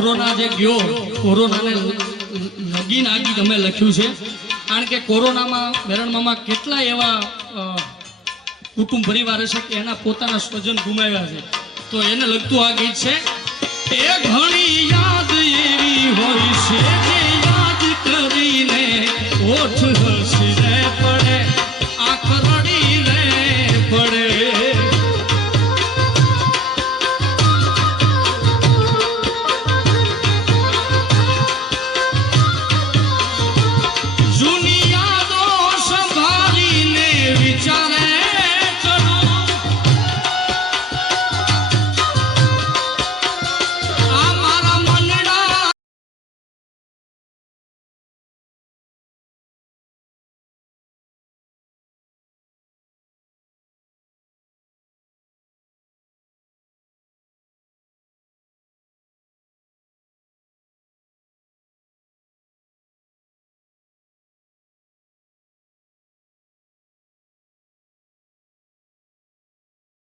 corona જે ગયો કોરોનાને લગીન આ ગીત અમે લખ્યું છે કારણ કે કોરોનામાં મેરણમાં કેટલા એવા કુટુંબ પરિવાર છે કે એના પોતાના સ્વજન ગુમાવ્યા છે તો એને લગતું આ ગીત છે એ ઘણી યાદ એવી હોય છે